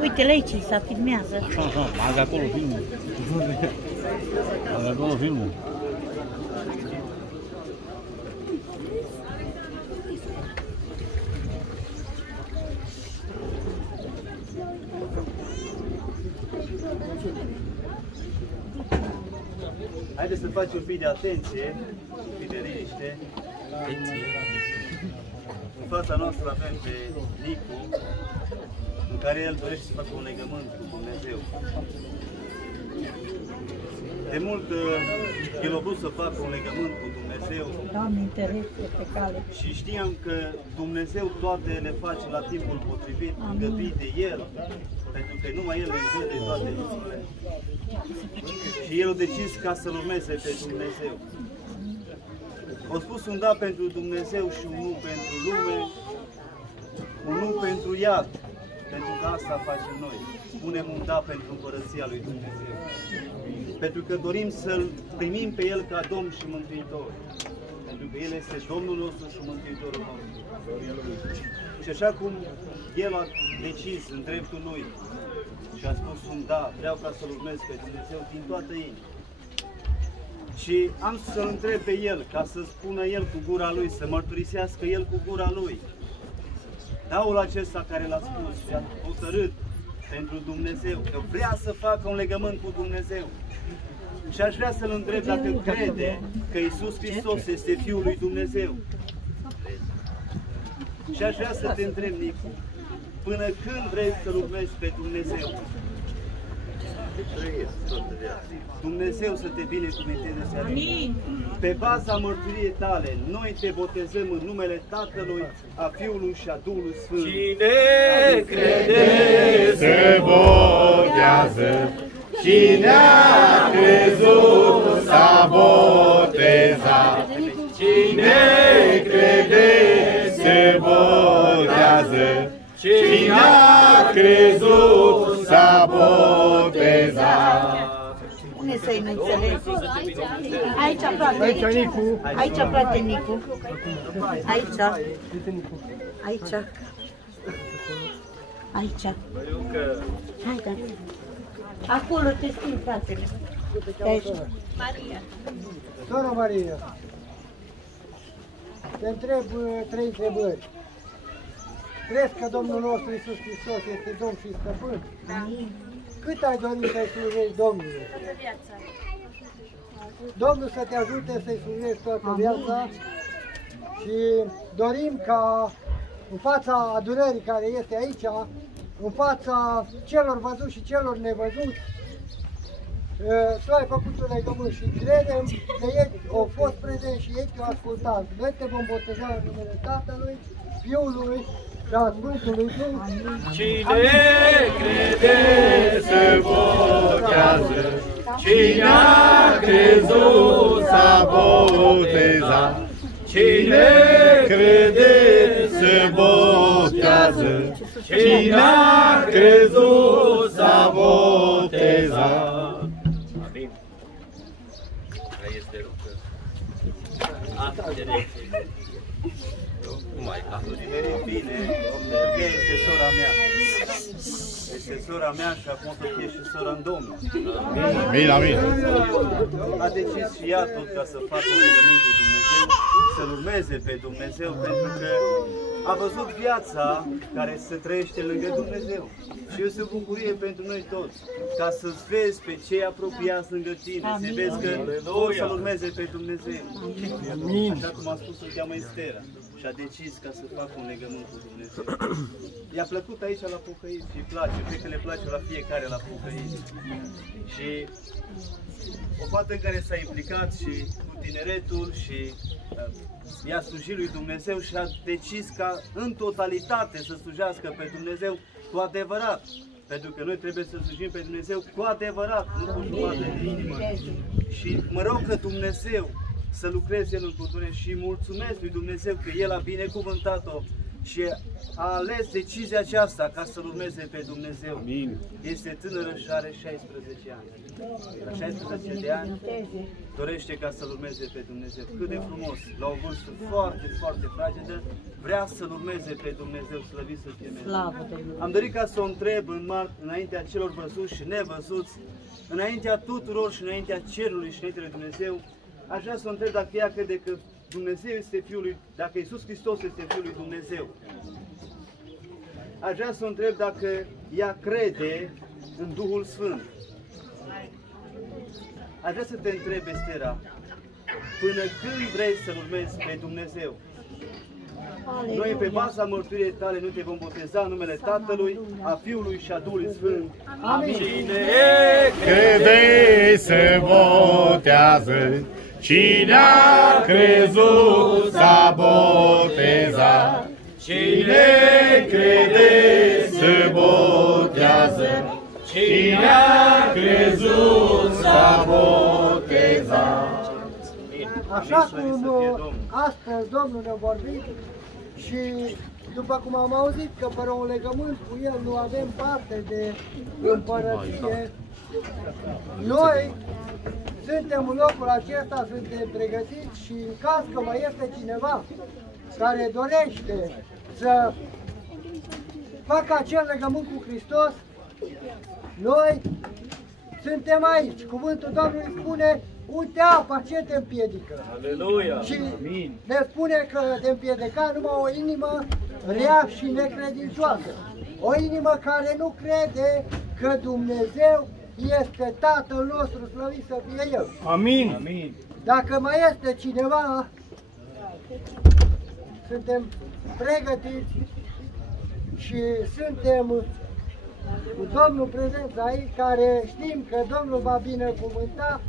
Uite-l aici, se filmează. Așa, mai de acolo filmul. Mai de acolo filmul. Haideți să facem un pic de atenție, un pic de liniște. În fața noastră avem pe Nicu, în care el dorește să facă un legământ cu Dumnezeu. De mult el a vrut să facă un legământ cu Dumnezeu. Doamne, interese pe cale. Și știam că Dumnezeu toate le face la timpul potrivit, îngăduit de El, pentru că numai El le îngăduie toate lucrurile. Și El a decis ca să-L urmeze pe Dumnezeu. A spus un da pentru Dumnezeu și un nu pentru lume, un nu pentru iad, pentru că asta facem noi. Punem un da pentru Împărăția lui Dumnezeu. Pentru că dorim să-L primim pe El ca Domn și Mântuitor. Pentru că El este Domnul nostru și Mântuitorul nostru. Și așa cum El a decis în dreptul Lui și a spus un da, vreau ca să-L urmez pe Dumnezeu din toată inima. Și am să-L întreb pe El, ca să spună El cu gura Lui, să mărturisească El cu gura Lui. Daul acesta care L-a spus și a hotărât pentru Dumnezeu, că vrea să facă un legământ cu Dumnezeu. Și aș vrea să-L întreb dacă crede că Iisus Hristos este Fiul lui Dumnezeu. Și aș vrea să te întreb, Nicu, până când vrei să-L urmezi pe Dumnezeu? Dumnezeu să te binecuvânteze seara. Pe baza mărturiei tale, noi te botezăm în numele Tatălui, a Fiului și a Duhului Sfânt. Cine crede se botează, cine a crezut s-a botezat. Cine crede se botează, cine a crezut s-a botezat. Spune să-i nu înțelegi. Aici, frate Nicu. Aici, frate Nicu. Aici. Aici. Aici. Hai, da. Acolo te scrii, fratele. Maria. Sora Maria, te întreb 3 întrebări. Crezi că Domnul nostru Iisus Hristos este Domn și Stăpân? Cât ai dorit să-i slujești Domnului? Toată viața. Domnul să te ajute să-i slujești toată viața și dorim ca în fața adunării care este aici, în fața celor văzuți și celor nevăzuți, tu ai făcut un legământ și credem că ei au fost prezenți și ei te-au ascultat. Noi te vom boteza în numele Tatălui, Fiului și a Sfântului Duh. Cine crede se botează, cine a crezut s-a botezat. Cine crede se botează, cine a crezut s-a botezat. Amin. Este rugă. Asta de rece. Cum ai ca? Bine, că este sora mea. Este sora mea și acum să fie și sora în Domnul. Amin, amin. A decis și ea tot ca să facă un legământ cu Dumnezeu, să-L urmeze pe Dumnezeu, pentru că a văzut viața care se trăiește lângă Dumnezeu. Și este o bucurie pentru noi toți, ca să-ți vezi pe cei apropiați lângă tine, să vezi că poți să-L urmeze pe Dumnezeu. Așa cum a spus, îl cheamă Estera. Și a decis ca să facă un legământ cu Dumnezeu. I-a plăcut aici la pocăiți și îi place, cred că le place la fiecare la pocăiți. Și o fată care s-a implicat și cu tineretul și i-a slujit lui Dumnezeu și a decis ca în totalitate să slujească pe Dumnezeu cu adevărat. Pentru că noi trebuie să slujim pe Dumnezeu cu adevărat, nu cu jumătate de inimă. Și mă rog că Dumnezeu să lucreze în cultură și mulțumesc lui Dumnezeu că El a binecuvântat-o și a ales decizia aceasta ca să-L urmeze pe Dumnezeu. Amin. Este tânără și are 16 ani. La 16 de ani dorește ca să-L urmeze pe Dumnezeu. Cât de frumos, la o vârstă foarte, foarte fragedă, vrea să-L urmeze pe Dumnezeu, slăvit să fie Dumnezeu. Am dorit ca să o întreb înaintea celor văzuți și nevăzuți, înaintea tuturor și înaintea cerului și înaintea lui Dumnezeu, aș vrea să o întreb dacă ea crede că Dumnezeu este Fiul lui, dacă Iisus Hristos este Fiul lui Dumnezeu. Aș vrea să o întreb dacă ea crede în Duhul Sfânt. Aș vrea să te întreb, Estera, până când vrei să-L urmezi pe Dumnezeu? Noi, pe baza mărturiei tale, nu te vom boteza în numele Tatălui, a Fiului și a Duhului Sfânt. Amin. Cine Crede se botează, cine a crezut s-a botezat. Cine crede se botează, cine a crezut s-a botezat. Așa cum astăzi Domnul ne-a vorbit și după cum am auzit că fără un legământ cu El nu avem parte de împărăție, noi suntem în locul acesta, suntem pregătiți și în caz că mai este cineva care dorește să facă acel legământ cu Hristos, noi suntem aici. Cuvântul Domnului spune, uite apa, ce te împiedică? Aleluia! Și ne spune că te împiedica numai o inimă rea și necredincioasă. O inimă care nu crede că Dumnezeu este Tatăl nostru, slăvit să fie El. Amin. Amin. Dacă mai este cineva, suntem pregătiți și suntem cu Domnul prezent aici, care știm că Domnul va binecuvânta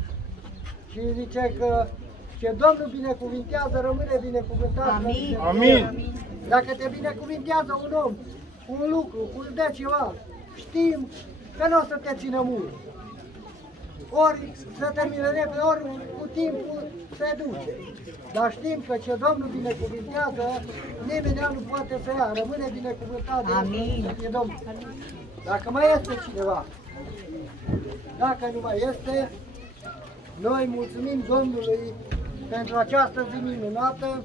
și zice că ce Domnul binecuvintează rămâne binecuvântat. Amin. Amin. Dacă te binecuvintează un om, un lucru, îți dă ceva, știm că nu o să te țină mult. Ori să termină repede, ori cu timpul se duce. Dar știm că ce Domnul binecuvintează, nimeni nu poate să ia, rămâne binecuvântat. Amin. De Domnul. Dacă mai este cineva, dacă nu mai este, noi mulțumim Domnului pentru această zi minunată,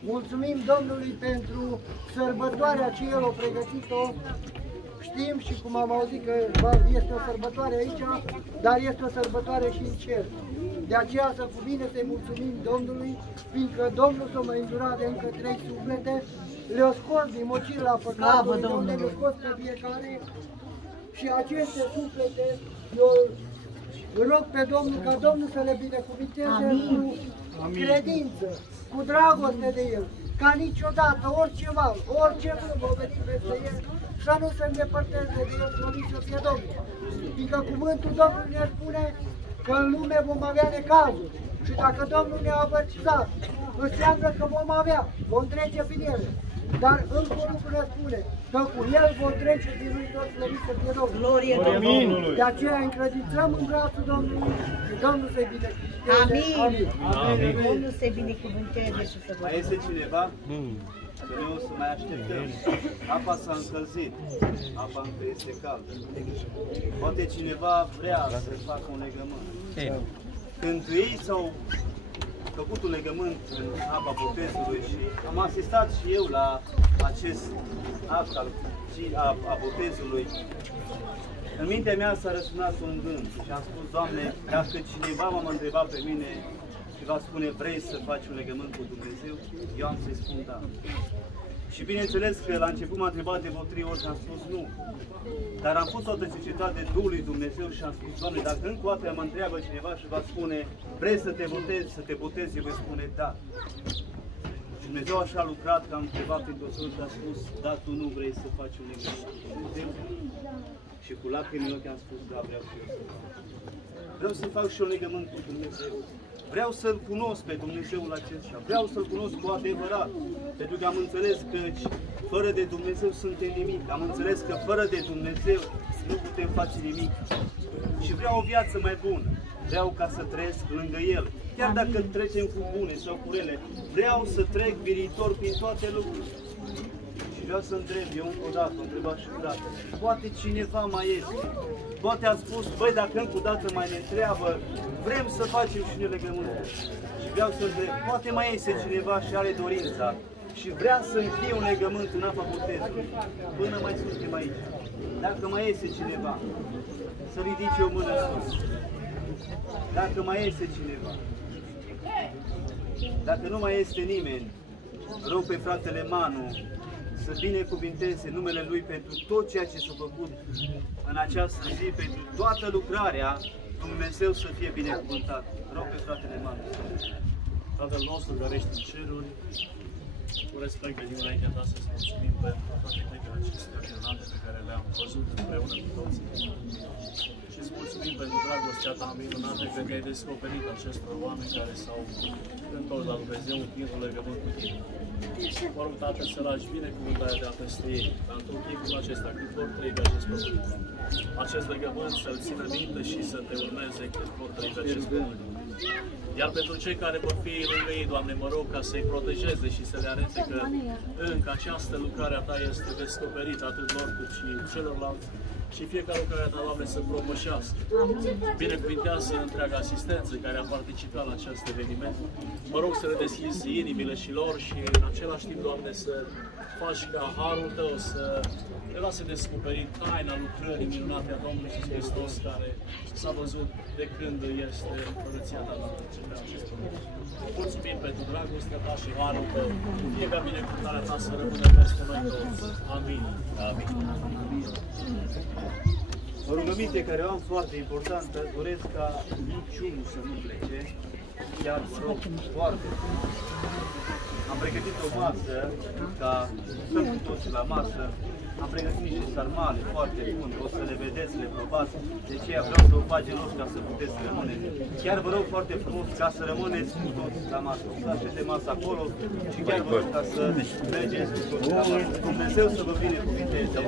mulțumim Domnului pentru sărbătoarea ce El a pregătit-o. Știm și cum am auzit că este o sărbătoare aici, dar este o sărbătoare și în cer. De aceea să cuvine să-i mulțumim Domnului, fiindcă Domnul s-a mai îndurat de încă 3 suflete, le-a scos din mocila păcatului, de unde le-a scos pe fiecare, și aceste suflete eu rog pe Domnul ca Domnul să le binecuvinteze cu credință, cu dragoste de El, ca niciodată, orice val, orice vânt va veni peste El, să nu se îndepărteze de El, slăvit să fie Domnul. Fiindcă cuvântul Domnului ne spune că în lume vom avea necazuri și dacă Domnul ne-a avertizat, înseamnă că vom trece prin ele. Dar încă un lucru ne spune, că cu El vom trece din lui tot, slăvit să fie Domnul. Glorie Domnului. De aceea încredințăm în brațul Domnului și Domnul să-i binecuvânteze. Amin. Amin. Domnul să-i binecuvânteze și să vă Mai este cineva? Că noi o să mai așteptăm. Apa s-a încălzit, apa încă este caldă. Poate cineva vrea să facă un legământ. Când ei s-au făcut un legământ în apa botezului și am asistat și eu la acest act a botezului, în mintea mea s-a răsunat un gând și am spus, Doamne, dacă cineva m-a întrebat pe mine și va spune, vrei să faci un legământ cu Dumnezeu? Eu am să-i spun da. Și bineînțeles că la început m-a întrebat de vreo 3 ori și am spus nu. Dar am pus toată societatea Duhului Dumnezeu și am spus, Doamne, dacă încă o dată mă întreabă cineva și va spune, vrei să te botezi, eu voi spune da. Și Dumnezeu așa a lucrat că am întrebat pe Dumnezeu și a spus, da, tu nu vrei să faci un legământ cu Dumnezeu? Și cu lacrimi în ochi am spus, da, vreau și eu să fac. Vreau să fac și un legământ cu Dumnezeu. Vreau să-L cunosc pe Dumnezeul acesta. Vreau să-L cunosc cu adevărat. Pentru că am înțeles că fără de Dumnezeu suntem nimic. Am înțeles că fără de Dumnezeu nu putem face nimic. Și vreau o viață mai bună. Vreau ca să trăiesc lângă El. Chiar dacă trecem cu bune sau cu rele, vreau să trec viritor prin toate lucrurile. vreau să întreb, eu încă o dată, o întrebat și odată, poate cineva mai este. Poate a spus, băi, dacă încă o dată mai ne întreabă, vrem să facem și noi legământul. Și vreau să întreb, poate mai este cineva și are dorința și vrea să încheie un legământ în apa botezului, până mai suntem aici. Dacă mai este cineva, să ridice o mână sus. Dacă mai este cineva. Dacă nu mai este nimeni, rog pe fratele Manu să binecuvinteze numele lui pentru tot ceea ce s-a făcut în această zi, pentru toată lucrarea, Dumnezeu să fie binecuvântat. Rog pe fratele Manu. Tatăl nostru care ești în ceruri, cu respect de dinaintea ta să-ți mulțumim pentru toate cele acestea minunate pe care le-am văzut împreună cu toții. Și îți mulțumim pentru dragostea ta minunată că ne-ai descoperit acestor oameni care s-au întors la Dumnezeu în timpul legământ cu tine. Mă rog, Tată, să lași binecuvântarea de-a peste ei, dar în tot timpul acesta, cât vor trăi pe acest pământ, acest legământ să-l țină minte și să te urmeze cât vor trăi pe acest pământ. Iar pentru cei care vor fi lângă ei, Doamne, mă rog ca să-i protejeze și să le arate că încă această lucrare a Ta este descoperită atât lor cât și celorlalți și fiecare lucrare a Ta, Doamne, să propășească. Binecuvintează întreaga asistență care a participat la acest eveniment. Mă rog să le deschizi inimile și lor și în același timp, Doamne, să faci ca harul Tău să le lase descoperit taina lucrării minunate a Domnului Iisus Hristos care s-a văzut de când este Împărăția Ta pe acest pământ. Mulțumim pentru dragostea Ta și harul Tău. Fie ca binecuvântarea Ta să rămână peste noi toți. Amin. Amin. O rugăminte care o am foarte importantă, doresc ca niciunul să nu plece, chiar vă rog foarte frumos. Am pregătit o masă, ca stăm cu toți la masă, am pregătit niște sarmale foarte bune, o să le vedeți, le probați, de aceea vreau să o facem rost ca să puteți rămâne. Chiar vă rog foarte frumos ca să rămâneți cu toți la masă, să așeze masa acolo și chiar vă rog ca să mergeți cu toți la masă. Dumnezeu să vă binecuvinteze.